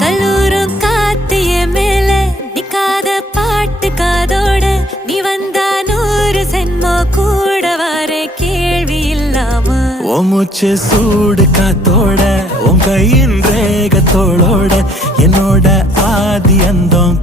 கல்லூரும் காத்திய மேல நிக்காத பாட்டு காதோட நீ வந்தா 100 சென்மோ கூட வர கேள்வி இல்லாம மூச்சு சூடு காத்தோட உன் கையின் ரேகத்தோளோட என்னோட ஆதி அந்தம்